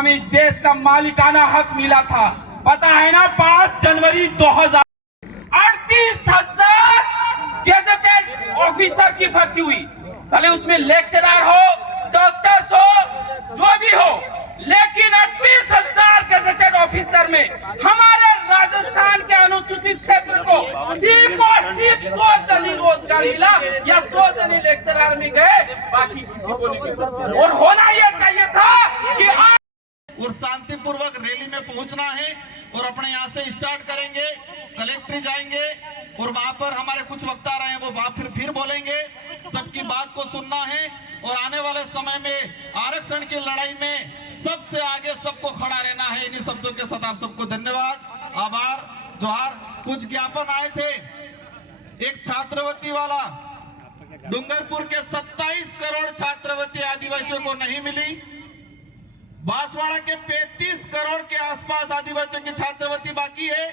हम इस देश का मालिकाना हक मिला था। पता है ना, 5 जनवरी 2000 38,000 गैजेटेड ऑफिसर की भर्ती हुई। भले उसमें लेक्चरर हो, डॉक्टर्स हो, जो भी हो, लेकिन 38,000 गैजेटेड ऑफिसर में हमारे राजस्थान के अनुसूचित क्षेत्र को सिर्फ और सिर्फ 100 जन ही रोजगार मिला या 100 जन ही लेक्चरर में गए, बाकी किसी को नहीं। और होना यह चाहिए था कि और शांतिपूर्वक रैली में पहुंचना है और अपने यहाँ से स्टार्ट करेंगे, कलेक्ट्रेट जाएंगे और वहां पर हमारे कुछ वक्ता रहे हैं, वो बात फिर बोलेंगे। सबकी बात को सुनना है और आने वाले समय में आरक्षण की लड़ाई में सबसे आगे सबको खड़ा रहना है। इन्हीं शब्दों के साथ आप सबको धन्यवाद, आभार, जोहार। कुछ ज्ञापन आए थे, एक छात्रवृत्ति वाला, डूंगरपुर के 27 करोड़ छात्रवृत्ति आदिवासियों को नहीं मिली। बांसवाड़ा के 35 करोड़ के आसपास आदिवासियों की छात्रवृत्ति बाकी है।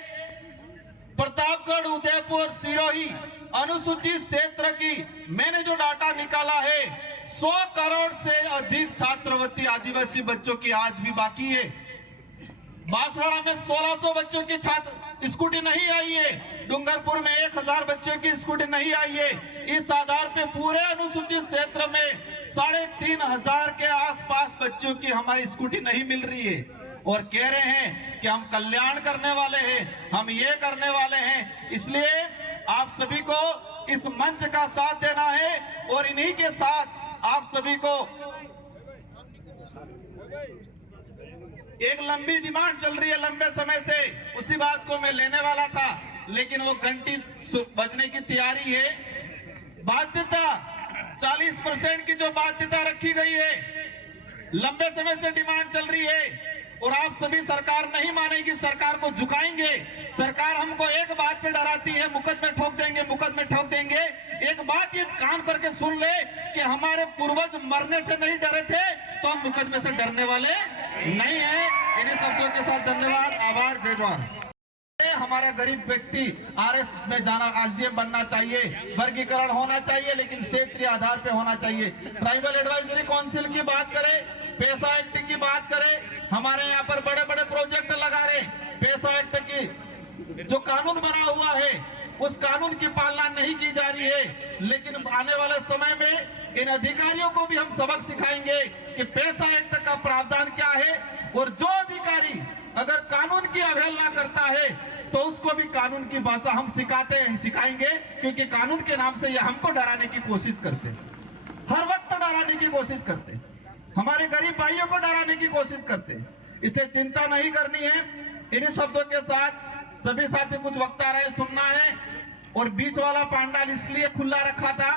प्रतापगढ़, उदयपुर, सिरोही अनुसूचित क्षेत्र की मैंने जो डाटा निकाला है, 100 करोड़ से अधिक छात्रवृत्ति आदिवासी बच्चों की आज भी बाकी है। बांसवाड़ा में 1600 बच्चों की छात्र स्कूटी नहीं आई है। डूंगरपुर में 1000 बच्चों की स्कूटी नहीं आई है। इस आधार पे पूरे अनुसूचित क्षेत्र में 3500 के आसपास बच्चों की हमारी स्कूटी नहीं मिल रही है और कह रहे हैं कि हम कल्याण करने वाले हैं, हम ये करने वाले हैं। इसलिए आप सभी को इस मंच का साथ देना है और इन्हीं के साथ आप सभी को एक लंबी डिमांड चल रही है लंबे समय से, उसी बात को मैं लेने वाला था, लेकिन वो घंटी बजने की तैयारी है। बाध्यता 40% की जो बाध्यता रखी गई है, लंबे समय से डिमांड चल रही है और आप सभी सरकार नहीं मानेगी, सरकार को झुकाएंगे। सरकार हमको एक बात पे डराती है, मुकदमे ठोक देंगे, मुकदमे ठोक देंगे। एक बात ये कान करके सुन ले कि हमारे पूर्वज मरने से नहीं डरे थे, तो हम मुकदमे से डरने वाले नहीं है। इन्हीं शब्दों के साथ धन्यवाद, आभार, जय जवाहर। हमारा गरीब व्यक्ति आरएस में जाना, एसडीएम बनना चाहिए, वर्गीकरण होना चाहिए, लेकिन क्षेत्रीय आधार पे होना चाहिए। ट्राइबल एडवाइजरी काउंसिल की बात करें, पैसा एक्ट की बात करें, हमारे यहाँ पर बड़े बड़े प्रोजेक्ट लगा रहे। पैसा एक्ट की जो कानून बना हुआ है, उस कानून की पालना नहीं की जा रही है। लेकिन आने वाले समय में इन अधिकारियों को भी हम सबक सिखाएंगे कि पैसा एक्ट का प्रावधान क्या है, और जो अधिकारी अगर कानून की अवहेलना करता है तो उसको भी कानून की भाषा हम सिखाएंगे, क्योंकि कानून के नाम से ये हमको डराने की कोशिश करते हैं, हर वक्त डराने की कोशिश करते हैं, हमारे गरीब भाइयों को डराने की कोशिश करते हैं। इसलिए चिंता नहीं करनी है। इन्हीं शब्दों के साथ सभी साथी कुछ वक्ता रहे, सुनना है। और बीच वाला पंडाल इसलिए खुला रखा था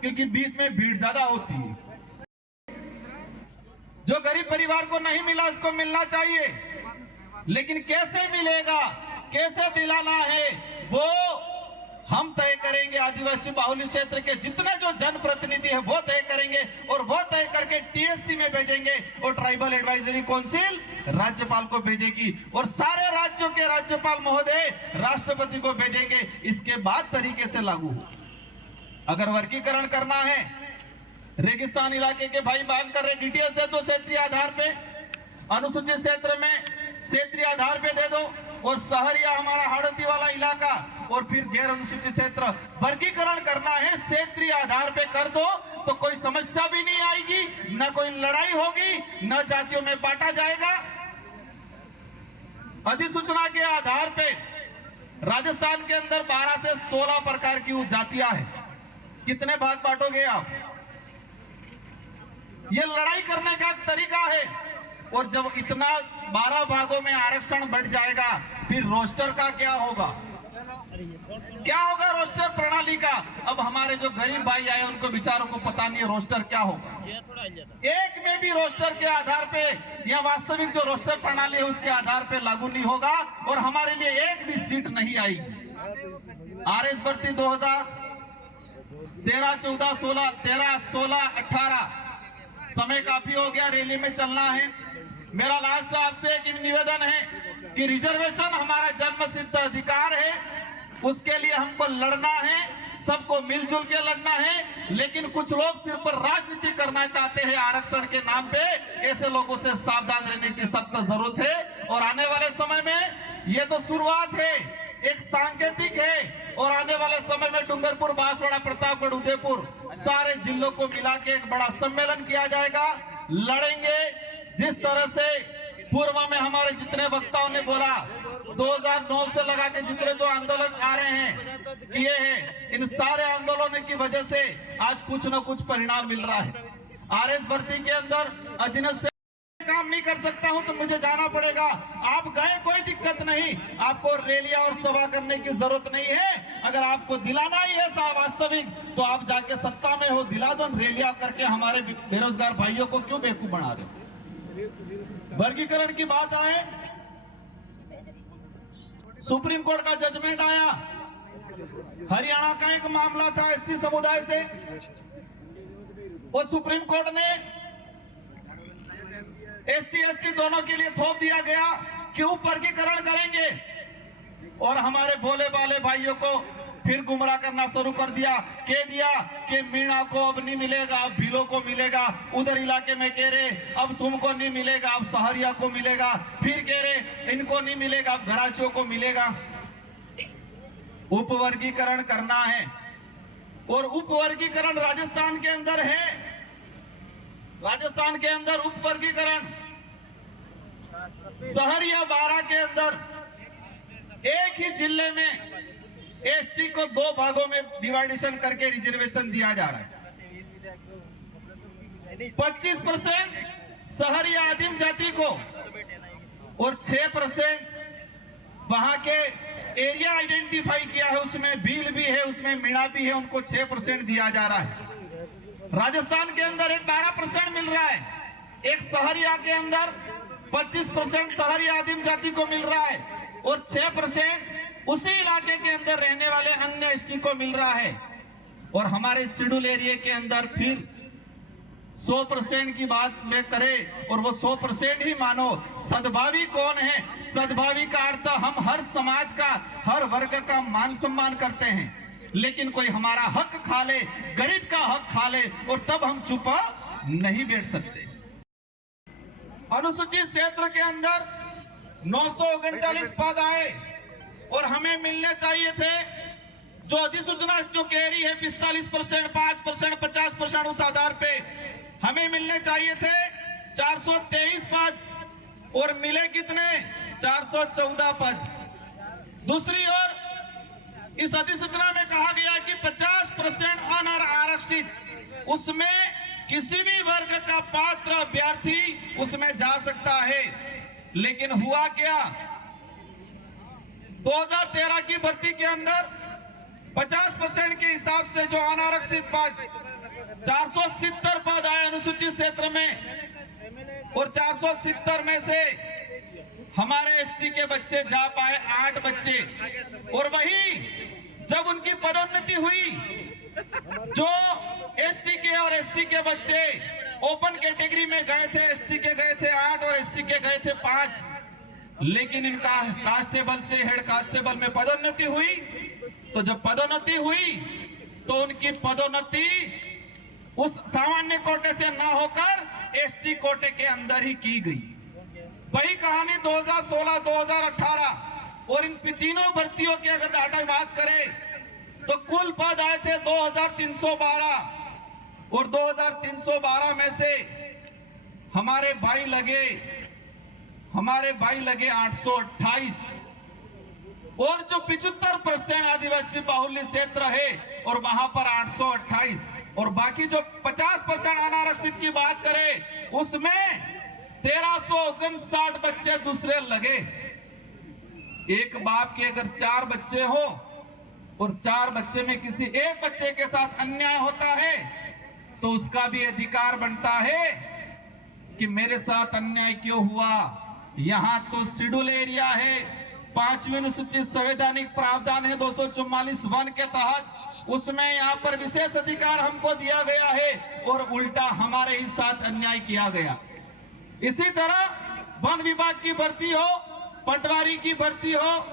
क्योंकि बीच में भीड़ ज्यादा होती है। जो गरीब परिवार को नहीं मिला उसको मिलना चाहिए, लेकिन कैसे मिलेगा, कैसे दिलाना है, वो हम तय करेंगे। आदिवासी बाहुल्य क्षेत्र के जितने जो जनप्रतिनिधि है वो तय करेंगे और वो तय करके टीएससी में भेजेंगे और ट्राइबल एडवाइजरी काउंसिल राज्यपाल को भेजेगी और सारे राज्यों के राज्यपाल महोदय राष्ट्रपति को भेजेंगे। इसके बाद तरीके से लागू हो। अगर वर्गीकरण करना है, रेगिस्तान इलाके के भाई मांग कर रहे, डिटेल्स दे दो क्षेत्रीय आधार पे, अनुसूचित क्षेत्र में क्षेत्रीय आधार पे दे दो, और शहर या हमारा हाड़ोती वाला इलाका और फिर गैर अनुसूचित क्षेत्र वर्गीकरण करना है, क्षेत्रीय आधार पे कर दो तो कोई समस्या भी नहीं आएगी, न कोई लड़ाई होगी, न जातियों में बांटा जाएगा। अधिसूचना के आधार पे राजस्थान के अंदर 12 से 16 प्रकार की जातियां हैं। कितने भाग बांटोगे आप? ये लड़ाई करने का तरीका है। और जब इतना 12 भागों में आरक्षण बढ़ जाएगा, फिर रोस्टर का क्या होगा? क्या होगा रोस्टर प्रणाली का? अब हमारे जो गरीब भाई आए उनको बेचारों को पता नहीं है रोस्टर क्या होगा। एक में भी रोस्टर के आधार पे या वास्तविक जो रोस्टर प्रणाली है उसके आधार पे लागू नहीं होगा और हमारे लिए एक भी सीट नहीं आएगी। आरएस भर्ती 2013, 14, 16, 13, 16, 18 समय काफी हो गया, रैली में चलना है। मेरा लास्ट आपसे एक निवेदन है कि रिजर्वेशन हमारा जन्मसिद्ध अधिकार है, उसके लिए हमको लड़ना है। सबको मिलजुल के लड़ना है, लेकिन कुछ लोग सिर्फ पर राजनीति करना चाहते हैं आरक्षण के नाम पे। ऐसे लोगों से सावधान रहने की सख्त जरूरत है। और आने वाले समय में ये तो शुरुआत है, एक सांकेतिक है, और आने वाले समय में डूंगरपुर, बांसवाड़ा, प्रतापगढ़, उदयपुर सारे जिलों को मिला के एक बड़ा सम्मेलन किया जाएगा। लड़ेंगे जिस तरह से पूर्व में हमारे जितने वक्ताओं ने बोला, 2009 से लगा के जितने जो आंदोलन आ रहे हैं, किए हैं, इन सारे आंदोलनों की वजह से आज कुछ न कुछ परिणाम मिल रहा है। आरएस भर्ती के अंदर अधीनस्थ से काम नहीं कर सकता हूं तो मुझे जाना पड़ेगा। आप गए, कोई दिक्कत नहीं, आपको रैलियां और सभा करने की जरूरत नहीं है। अगर आपको दिलाना ही है वास्तविक, तो आप जाके सत्ता में हो, दिला दो। रैलियां करके हमारे बेरोजगार भाइयों को क्यों बेवकूफ बना रहे हो? वर्गीकरण की बात आए, सुप्रीम कोर्ट का जजमेंट आया, हरियाणा का एक मामला था एससी समुदाय से, और सुप्रीम कोर्ट ने एसटी एससी दोनों के लिए थोप दिया गया कि वर्गीकरण करेंगे, और हमारे भोले भाले भाइयों को फिर गुमराह करना शुरू कर दिया। कह दिया कि मीणा को अब नहीं मिलेगा, अब भीलों को मिलेगा। उधर इलाके में कह रहे अब तुमको नहीं मिलेगा, अब सहरिया को मिलेगा। फिर कह रहे इनको नहीं मिलेगा, अब घरासियों को मिलेगा। उपवर्गीकरण करना है, और उपवर्गीकरण राजस्थान के अंदर है। राजस्थान के अंदर उपवर्गीकरण सहरिया बारा के अंदर एक ही जिले में एसटी को 2 भागों में डिवाइडेशन करके रिजर्वेशन दिया जा रहा है। 25% सहरिया आदिम जाति को और 6% वहां के एरिया आइडेंटिफाई किया है, उसमें भील भी है, उसमें मीणा भी है, उनको 6% दिया जा रहा है। राजस्थान के अंदर एक 12% मिल रहा है। एक सहरिया के अंदर 25% सहरिया आदिम जाति को मिल रहा है, और 6% उसी इलाके के अंदर रहने वाले अन्य एसटी को मिल रहा है। और हमारे शेड्यूल एरिया के अंदर फिर 100% की बात में करें, और वो 100% ही मानो। सद्भावी कौन है? सद्भावी का अर्थ हम हर समाज का, हर वर्ग का मान सम्मान करते हैं, लेकिन कोई हमारा हक खा ले, गरीब का हक खा ले, और तब हम चुप नहीं बैठ सकते। अनुसूचित क्षेत्र के अंदर 939 पद आए, और हमें मिलने चाहिए थे, जो अधिसूचना जो कह रही है 45%, 5%, 50%, उस आधार पे हमें मिलने चाहिए थे 423 पद, और मिले कितने? 414 पद। दूसरी ओर इस अधिसूचना में कहा गया कि 50% अनारक्षित, उसमें किसी भी वर्ग का पात्र अभ्यर्थी उसमें जा सकता है। लेकिन हुआ क्या? 2013 की भर्ती के अंदर 50% के हिसाब से जो अनारक्षित पद 470 पद आए अनुसूचित क्षेत्र में, और 470 में से हमारे एसटी के बच्चे जा पाए 8 बच्चे। और वही जब उनकी पदोन्नति हुई, जो एसटी के और एससी के बच्चे ओपन कैटेगरी में गए थे, एसटी के गए थे 8 और एससी के गए थे 5, लेकिन इनका कांस्टेबल से हेड कांस्टेबल में पदोन्नति हुई। तो जब पदोन्नति हुई तो उनकी पदोन्नति उस सामान्य कोटे से ना होकर एसटी कोटे के अंदर ही की गई। वही कहानी 2016, 2018, और इन तीनों भर्तियों की अगर डाटा बात करें तो कुल पद आए थे 2312, और 2312 में से हमारे भाई लगे 828, और जो 75% आदिवासी बाहुल्य क्षेत्र है और वहां पर 828, और बाकी जो 50% अनारक्षित की बात करें उसमें 1359 बच्चे दूसरे लगे। एक बाप के अगर 4 बच्चे हो और 4 बच्चे में किसी एक बच्चे के साथ अन्याय होता है तो उसका भी अधिकार बनता है कि मेरे साथ अन्याय क्यों हुआ। यहाँ तो शेड्यूल एरिया है, 5वीं अनुसूचित संवैधानिक प्रावधान है 244(1) के तहत, उसमें यहाँ पर विशेष अधिकार हमको दिया गया है, और उल्टा हमारे ही साथ अन्याय किया गया। इसी तरह वन विभाग की भर्ती हो, पटवारी की भर्ती हो,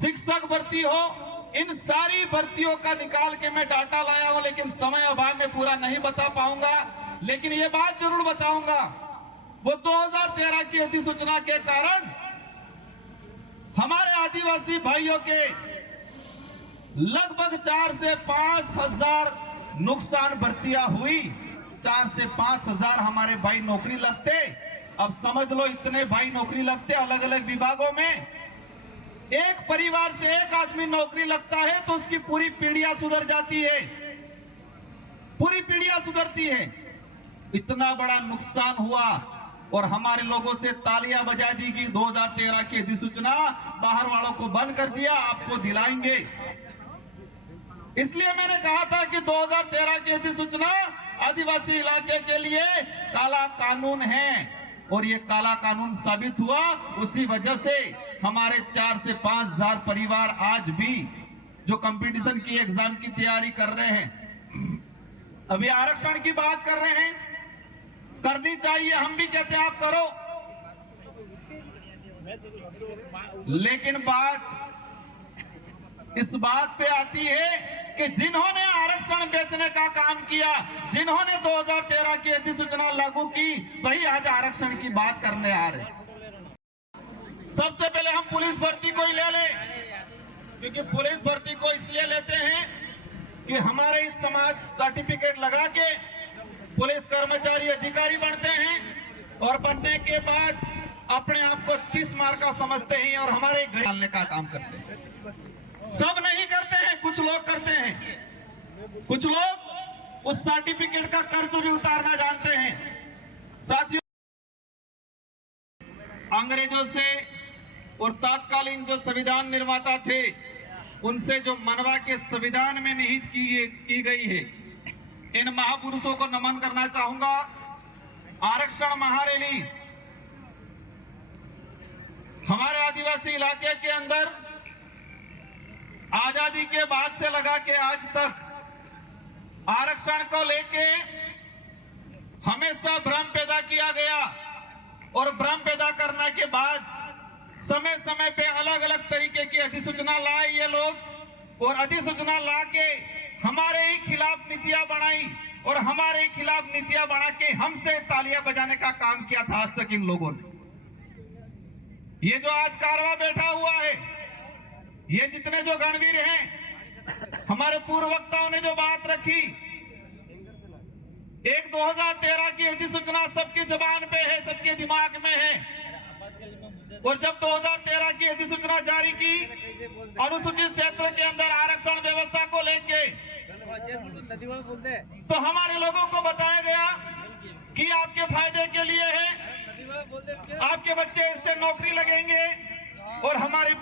शिक्षक भर्ती हो, इन सारी भर्तियों का निकाल के मैं डाटा लाया हूं, लेकिन समय अभाव में पूरा नहीं बता पाऊंगा। लेकिन ये बात जरूर बताऊंगा, वो 2013 की अधिसूचना के कारण हमारे आदिवासी भाइयों के लगभग 4 से 5 हजार नुकसान भर्तियां हुई। 4 से 5 हजार हमारे भाई नौकरी लगते। अब समझ लो, इतने भाई नौकरी लगते अलग अलग विभागों में। एक परिवार से एक आदमी नौकरी लगता है तो उसकी पूरी पीढ़ियां सुधर जाती है, पूरी पीढ़ियां सुधरती है। इतना बड़ा नुकसान हुआ और हमारे लोगों से तालियां बजा दी कि 2013 की अधिसूचना बाहर वालों को बंद कर दिया, आपको दिलाएंगे। इसलिए मैंने कहा था कि 2013 की अधिसूचना आदिवासी इलाके के लिए काला कानून है, और ये काला कानून साबित हुआ। उसी वजह से हमारे 4 से 5 हजार परिवार आज भी जो कंपटीशन की एग्जाम की तैयारी कर रहे हैं, अभी आरक्षण की बात कर रहे हैं, करनी चाहिए, हम भी कहते हैं आप करो। लेकिन बात इस बात पे आती है कि जिन्होंने आरक्षण बेचने का काम किया, जिन्होंने 2013 की अधिसूचना लागू की, वही आज आरक्षण की बात करने आ रहे। सबसे पहले हम पुलिस भर्ती को ही ले ले, क्योंकि पुलिस भर्ती को इसलिए लेते हैं कि हमारे इस समाज सर्टिफिकेट लगा के पुलिस कर्मचारी अधिकारी बनते हैं, और बनने के बाद अपने आप को 30 मार्क का समझते हैं और हमारे घर डालने का काम करते हैं। सब नहीं करते हैं, कुछ लोग करते हैं। कुछ लोग उस सर्टिफिकेट का कर्ज भी उतारना जानते हैं। साथियों, अंग्रेजों से और तत्कालीन जो संविधान निर्माता थे, उनसे जो मनवा के संविधान में निहित की गई है, इन महापुरुषों को नमन करना चाहूंगा। आरक्षण महारैली हमारे आदिवासी इलाके के अंदर आजादी के बाद से लगा के आज तक आरक्षण को लेके हमेशा भ्रम पैदा किया गया, और भ्रम पैदा करने के बाद समय समय पे अलग अलग तरीके की अधिसूचना लाए ये लोग, और अधिसूचना ला के हमारे ही खिलाफ नीतियां बनाई, और हमारे ही खिलाफ नीतियां बना के हमसे तालियां बजाने का काम किया था आज तक इन लोगों ने। ये जो आज कारवा बैठा हुआ है, ये जितने जो गणवीर हैं, हमारे पूर्व वक्ताओं ने जो बात रखी, एक 2013 की अधिसूचना सबकी जुबान पे है, सबके दिमाग में है। और जब 2013 की अधिसूचना जारी की, अनुसूचित क्षेत्र के अंदर आरक्षण व्यवस्था को लेके, तो हमारे लोगों को बताया गया कि आपके फायदे के लिए है, आपके बच्चे इससे नौकरी लगेंगे, और हमारे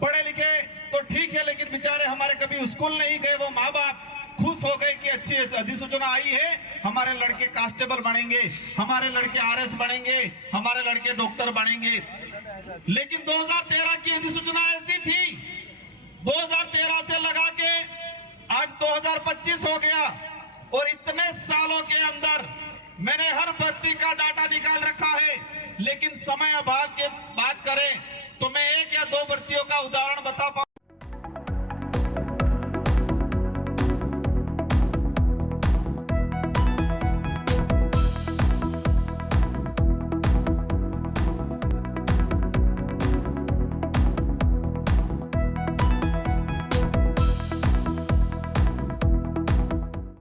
पढ़े लिखे तो ठीक है, लेकिन बेचारे हमारे कभी स्कूल नहीं गए, वो माँ बाप खुश हो गए कि अच्छी अधिसूचना आई है, हमारे लड़के कांस्टेबल बनेंगे, हमारे लड़के आरएस बनेंगे, हमारे लड़के डॉक्टर बनेंगे। लेकिन 2013 की अधिसूचना ऐसी थी, 2013 से लगा के आज 2025 हो गया, और इतने सालों के अंदर मैंने हर भर्ती का डाटा निकाल रखा है। लेकिन समय अभाव के बात करें तो मैं 1 या 2 भर्तियों का उदाहरण बता पाऊं।